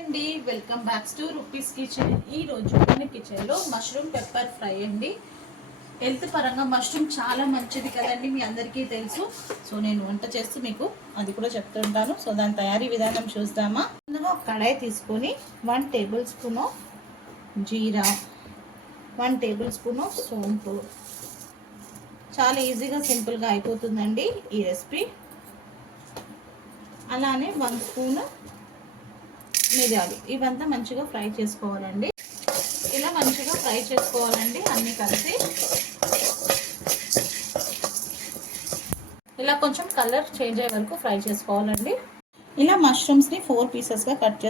అండి, welcome back to rupees kitchen. ఈ రోజు మన కిచెన్లో మష్రూమ్ పెప్పర్ ఫ్రై అండి. హెల్త్ పరంగా మష్రూమ్ చాలా మంచిది కదండి, మీ అందరికీ తెలుసు. సో నేను వంట చేస్తూ మీకు అది కూడా చెప్తుంటాను. సో దాని తయారీ విధానం చూద్దామా. ముందుగా ఒక కడాయి తీసుకొని 1 టేబుల్ స్పూన్ జీరా, 1 టేబుల్ స్పూన్ సోంపు. చాలా ఈజీగా సింపుల్గా అయిపోతుందండి ఈ రెసిపీ. అలానే 1 స్పూన్ మిరియాలు. ఇవంతా మంచిగా ఫ్రై చేసుకోవాలండి. ఇలా మంచిగా ఫ్రై చేసుకోవాలండి అన్నీ కలిసి. ఇలా కొంచెం కలర్ చేంజ్ అయ్యే వరకు ఫ్రై చేసుకోవాలండి. ఇలా మష్రూమ్స్ని 4 పీసెస్గా కట్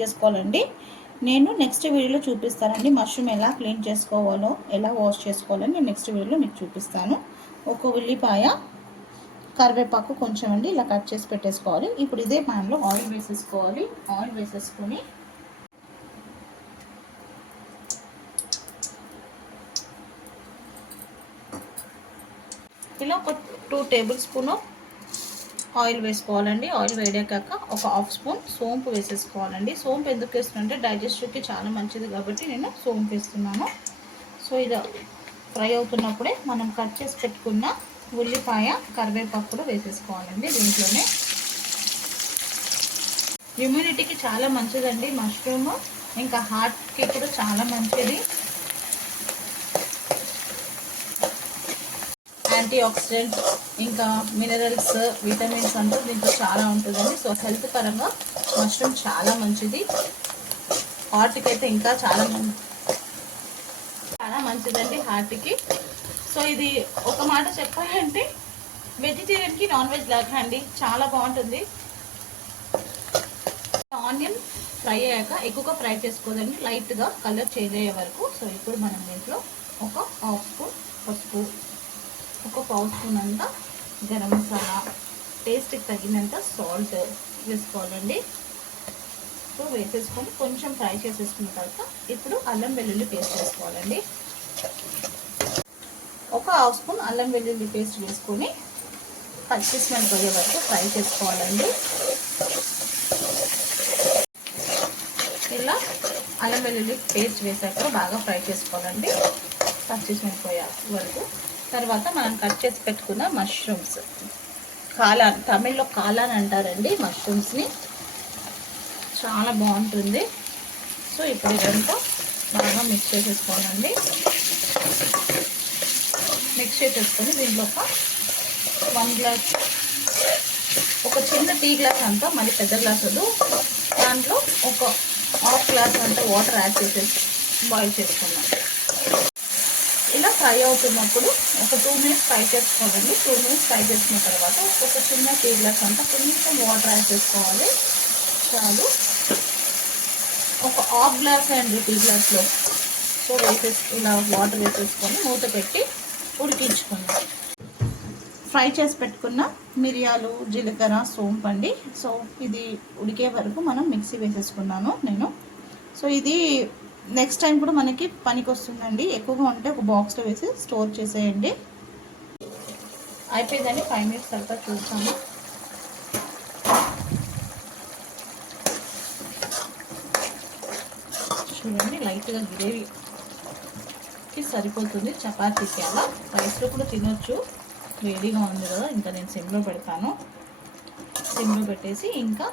చేసుకోవాలండి. నేను నెక్స్ట్ వీడియోలో చూపిస్తానండి మష్రూమ్ ఎలా క్లీన్ చేసుకోవాలో, ఎలా వాష్ చేసుకోవాలని నేను నెక్స్ట్ వీడియోలో మీకు చూపిస్తాను. ఒక ఉల్లిపాయ, కరివేపాకు కొంచెం అండి ఇలా కట్ చేసి పెట్టేసుకోవాలి. ఇప్పుడు ఇదే ప్యాన్లో ఆయిల్ వేసేసుకోవాలి. ఆయిల్ వేసేసుకొని ఇలా ఒక 2 టేబుల్ స్పూన్ ఆయిల్ వేసుకోవాలండి. ఆయిల్ వేడాక ఒక 1/2 స్పూన్ సోంపు వేసేసుకోవాలండి. సోంపు ఎందుకు వేస్తున్నానంటే డైజెస్టివ్కి చాలా మంచిది కాబట్టి నేను సోంపు వేస్తున్నాను. సో ఇది ఫ్రై అవుతున్నప్పుడే మనం కట్ చేసి పెట్టుకున్న ఉల్లిపాయ, కరివేపాకు కూడా వేసేసుకోవాలండి. దీంట్లోనే ఇమ్యూనిటీకి చాలా మంచిదండి మష్రూమ్. ఇంకా హార్ట్కి కూడా చాలా మంచిది. యాంటీ ఆక్సిడెంట్, ఇంకా మినరల్స్, విటమిన్స్ అంటూ దీంట్లో చాలా ఉంటుందండి. సో హెల్త్ పరంగా మష్రూమ్ చాలా మంచిది. హార్ట్కి అయితే ఇంకా చాలా మంచిదండి హార్ట్కి. సో ఇది ఒక మాట చెప్పాలంటే వెజిటేరియన్కి నాన్ వెజ్ లాగా అండి, చాలా బాగుంటుంది. ఆనియన్ ఫ్రై అయ్యాక ఎక్కువగా ఫ్రై చేసుకోదండి, లైట్గా కలర్ చేంజ్ అయ్యే వరకు. సో ఇప్పుడు మనం దీంట్లో ఒక 1/2 స్పూన్ పసుపు, ఒక 1/4 స్పూన్ అంతా గరం మసాలా, టేస్ట్కి తగినంత సాల్ట్ వేసుకోవాలండి. సో వేసేసుకొని కొంచెం ఫ్రై చేసేసుకున్న తర్వాత ఇప్పుడు అల్లం వెల్లుల్లి పేస్ట్ వేసుకోవాలండి. ఒక 1/2 స్పూన్ అల్లం వెల్లుల్లి పేస్ట్ వేసుకొని పచ్చి స్మెల్ పోయే వరకు ఫ్రై చేసుకోవాలండి. ఇలా అల్లం వెల్లుల్లి పేస్ట్ వేసాక బాగా ఫ్రై చేసుకోవాలండి పచ్చి స్మెల్ పోయే వరకు. తర్వాత మనం కట్ చేసి పెట్టుకున్న మష్రూమ్స్, కాలాన్, తమిళ్లో కాలాన్ అంటారండి మష్రూమ్స్ని, చాలా బాగుంటుంది. సో ఇప్పుడు ఇదంతా బాగా మిక్స్ చేసేసుకోవాలండి. మిక్స్ చేసేసుకొని దీంట్లో ఒక 1 గ్లాస్, ఒక చిన్న టీ గ్లాస్ అంతా, మళ్ళీ పెద్ద గ్లాస్ వద్దు, దాంట్లో ఒక 1/2 గ్లాస్ అంతా వాటర్ యాడ్ చేసేసి బాయిల్ చేసుకున్నాం. ఇలా ఫ్రై అవుతున్నప్పుడు ఒక 2 మినిట్స్ ఫ్రై చేసుకోవాలండి. 2 మినిట్స్ ఫ్రై చేసుకున్న తర్వాత ఒక చిన్న టీ గ్లాస్ అంతా కొంచెం వాటర్ యాడ్ చేసుకోవాలి చాలు. ఒక 1/2 గ్లాస్ అండి టీ గ్లాస్లో. సో వేసేసి ఇలా వాటర్ వేసేసుకొని మూత పెట్టి ఉడికించుకుందాం. ఫ్రై చేసి పెట్టుకున్న మిరియాలు, జీలకర్ర, సోంపు అండి. సో ఇది ఉడికే వరకు మనం మిక్సీ వేసేసుకున్నాను నేను. సో ఇది నెక్స్ట్ టైం కూడా మనకి పనికి వస్తుందండి. ఎక్కువగా ఉంటే ఒక బాక్స్లో వేసి స్టోర్ చేసేయండి. అయిపోయిందండి. 5 మినిట్స్ తర్వాత చూస్తాము. చూడండి, లైట్గా గ్రేవీకి సరిపోతుంది. చపాతీకి అలా రైస్లో కూడా తినొచ్చు. వేడిగా ఉంది కదా, ఇంకా నేను సిమ్లో పెడతాను. సిమ్లో పెట్టేసి ఇంకా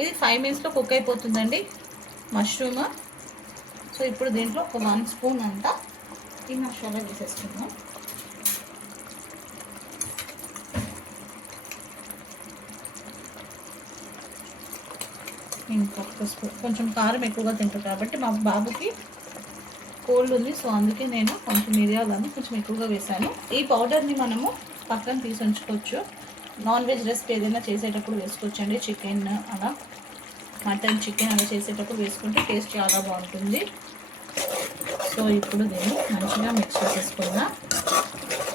ఇది 5 మినిట్స్లో కుక్ అయిపోతుందండి మష్రూమ్. సో ఇప్పుడు దీంట్లో ఒక 1 స్పూన్ అంతా ఈ మసాలా వేసేసుకుందాం. ఇంకొక స్పూన్, కొంచెం కారం ఎక్కువగా తింటారు కాబట్టి మా బాబుకి కోల్డ్ ఉంది. సో అందుకే నేను కొంచెం మిరియాలని కొంచెం ఎక్కువగా వేసాను. ఈ పౌడర్ని మనము పక్కన తీసి ఉంచుకోవచ్చు. నాన్ వెజ్ రెసిపీ ఏదైనా చేసేటప్పుడు వేసుకోవచ్చండి. చికెన్ అలా, మటన్, చికెన్ అలా చేసేటప్పుడు వేసుకుంటే టేస్ట్ చాలా బాగుంటుంది. సో ఇప్పుడు దీన్ని మంచిగా మిక్స్ చేసేసుకున్నా.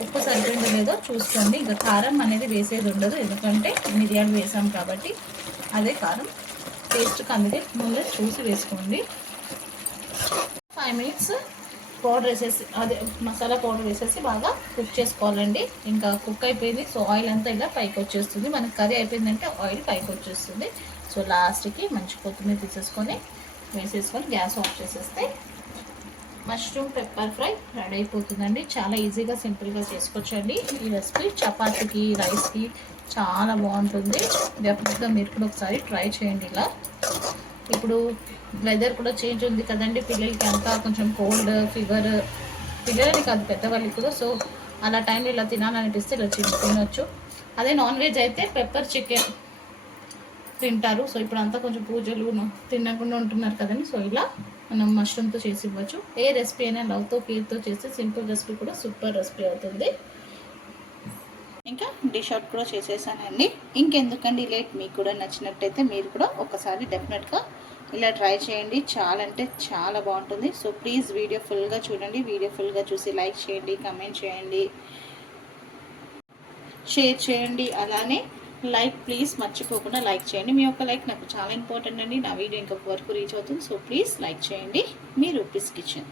ఉప్పు సరిపోయిందో లేదో చూసుకోండి. ఇంకా కారం అనేది వేసేది ఉండదు, ఎందుకంటే మిరియాలు వేసాం కాబట్టి అదే కారం టేస్ట్కి, అందుకే ముందే చూసి వేసుకోండి. 5 మినిట్స్ పౌడర్ వేసేసి అదే మసాలా పౌడర్ వేసేసి బాగా కుక్ చేసుకోవాలండి. ఇంకా కుక్ అయిపోయింది. సో ఆయిల్ అంతా ఇలా పైకి వచ్చేస్తుంది. మనకి కర్రీ అయిపోయిందంటే ఆయిల్ పైకి వచ్చేస్తుంది. సో లాస్ట్కి మంచి కొత్తిమీర తీసేసుకొని వేసేసుకొని గ్యాస్ ఆఫ్ చేసేస్తే మష్రూమ్ పెప్పర్ ఫ్రై రెడీ అయిపోతుందండి. చాలా ఈజీగా సింపుల్గా చేసుకోవచ్చండి ఈ రెసిపీ. చపాతీకి రైస్కి చాలా బాగుంటుంది. డెఫినెట్గా మీరు కూడా ఒకసారి ట్రై చేయండి ఇలా. ఇప్పుడు వెదర్ కూడా చేంజ్ ఉంది కదండి, పిల్లలకి అంతా కొంచెం కోల్డ్ ఫీవర్, పిల్లలకి కాదు పెద్దవాళ్ళకి కూడా. సో అలా టైంలో ఇలా తినాలనిపిస్తే ఇలా తినొచ్చు. అదే నాన్ వెజ్ అయితే పెప్పర్ చికెన్ తింటారు. సో ఇప్పుడు అంతా కొంచెం పూజలు తినకుండా ఉంటున్నారు కదండి. సో ఇలా మనం మష్రూమ్తో చేసి ఇవ్వచ్చు. ఏ రెసిపీ అయినా లవ్తో కేర్తో చేస్తే సింపుల్ రెసిపీ కూడా సూపర్ రెసిపీ అవుతుంది. ఇంకా డిష్ అవుట్ కూడా చేసేసానండి. ఇంకెందుకండి లేట్, మీకు కూడా నచ్చినట్టయితే మీరు కూడా ఒకసారి డెఫినెట్గా ఇలా ట్రై చేయండి. చాలా అంటే చాలా బాగుంటుంది. సో ప్లీజ్ వీడియో ఫుల్గా చూడండి. వీడియో ఫుల్గా చూసి లైక్ చేయండి, కమెంట్ చేయండి, షేర్ చేయండి. అలానే లైక్ ప్లీజ్ మర్చిపోకుండా లైక్ చేయండి. మీ యొక్క లైక్ నాకు చాలా ఇంపార్టెంట్ అండి. నా వీడియో ఇంకొక వరకు రీచ్ అవుతుంది. సో ప్లీజ్ లైక్ చేయండి. మీ రూపీస్ కిచెన్.